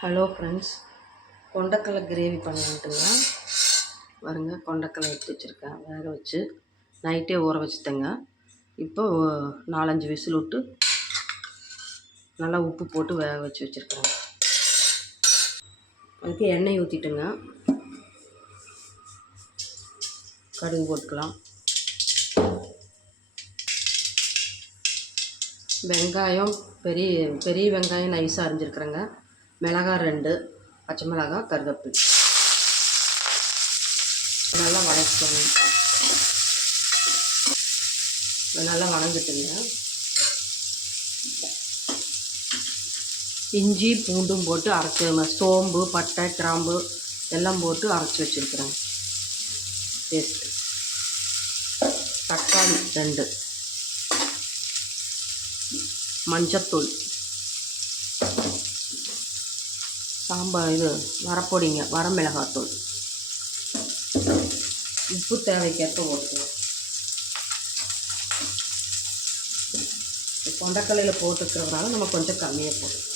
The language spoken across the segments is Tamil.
ஹலோ ஃப்ரெண்ட்ஸ் கொண்டக்கடலை கிரேவி பண்ணிட்டுங்க பாருங்க கொண்டக்கடலை எடுத்து வச்சுருக்கேன். வேக வச்சு நைட்டே ஊற வச்சுட்டேங்க. இப்போ நாலஞ்சு விசில் விட்டு நல்லா உப்பு போட்டு வேக வச்சு வச்சுருக்கேன். அதுக்கு எண்ணெய் ஊற்றிட்டுங்க கடுகு போட்டுக்கலாம். வெங்காயம் பெரிய பெரிய வெங்காயம் நைஸாக அரிஞ்சிருக்கிறேங்க. மிளகாய் ரெண்டு பச்சை மிளகாய் கருவேப்பிலை நல்லா வதக்கணும் நல்லா வதங்கிட்டுங்க. இஞ்சி பூண்டும் போட்டு அரைச்சி சோம்பு பட்டை கிராம்பு எல்லாம் போட்டு அரைச்சி வச்சுருக்குறேன். பேஸ்ட்டு தக்காளி ரெண்டு. மஞ்சத்தூள். சாம்பார் இது வரப்பொடிங்க வரமிளகாத்தூள். உப்பு தேவைக்கேற்ப போட்டுக்கலாம் கொண்டக்கல்லையில் போட்டுக்கிறதுனால நம்ம கொஞ்சம் கம்மியாக போட்டுக்கலாம்.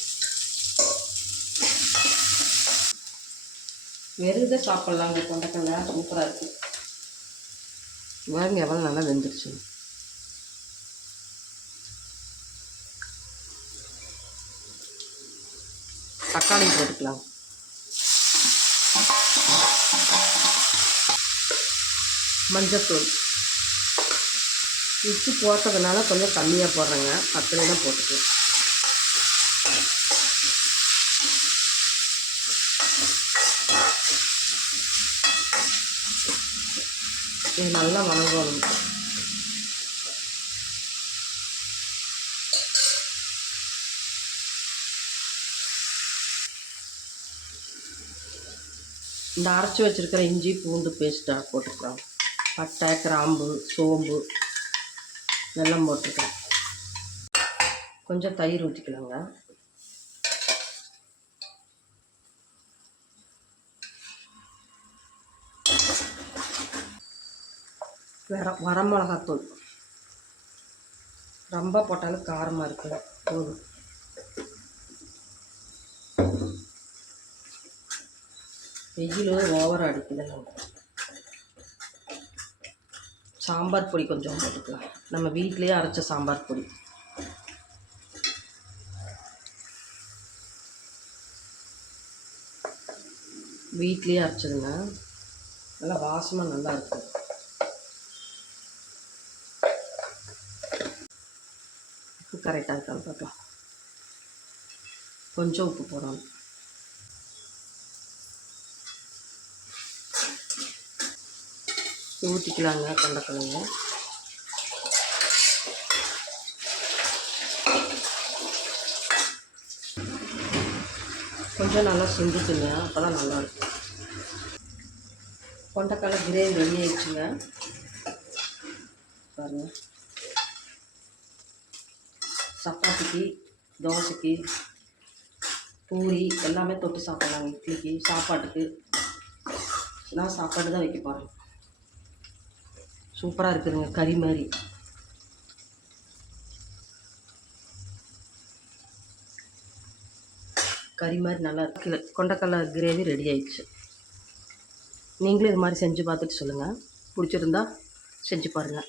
வெறுத சாப்பிட்லாங்க கொண்டக்கல்லை சூப்பராக இருக்குது பாருங்க எவ்வளோ நல்லா வெந்துருச்சு. தக்காளி போட்டுக்கலாம். மஞ்சத்தூள். உப்பு போட்டதுனால கொஞ்சம் கம்மியாக போடுறேங்க. பத்து தான் போட்டுக்கலாம். இது நல்லா வணங்கணும். இந்த அரைச்சி வச்சுருக்கிற இஞ்சி பூண்டு பேஸ்ட்டாக போட்டுக்கிறோம் பட்டை கிராம்பு சோம்பு இதெல்லாம் போட்டுக்கலாம். கொஞ்சம் தயிர் ஊற்றிக்கலாங்க வர வரமிளகாத்தூள். ரொம்ப போட்டாலும் காரமாக இருக்குது போதும். வெயில் ஓவராக அடிக்குது சாம்பார் பொடி கொஞ்சம் போட்டுக்கலாம். நம்ம வீட்டிலேயே அரைச்ச சாம்பார் பொடி. வீட்லேயே அரைச்சதுங்க நல்லா வாசமாக நல்லா இருக்கும் உப்பு கரெக்டாக இருக்கான்னு பார்க்கலாம். கொஞ்சம் உப்பு போடணும். ஊற்றிக்கலாங்க கொண்டக்கடலைங்க கொஞ்சம் நல்லா செஞ்சுட்டுங்க அப்போ தான் நல்லாயிருக்கும் கொண்டக்கடலை கிரேவி ரெடி ஆயிடுச்சுங்க. பாருங்க. சப்பாத்திக்கு தோசைக்கு பூரி எல்லாமே தொட்டு சாப்பிட்லாங்க இட்லிக்கு சாப்பாட்டுக்கு. நான் சாப்பாடு தான் வைக்க போகிறேன் சூப்பராக இருக்குதுங்க கறி மாதிரி. கறி மாதிரி நல்லா இருக்கு. கொண்டக்கடலை கிரேவி ரெடி ஆயிடுச்சு. நீங்களும் இது மாதிரி செஞ்சு பார்த்துட்டு சொல்லுங்கள் பிடிச்சிருந்தா செஞ்சு பாருங்கள்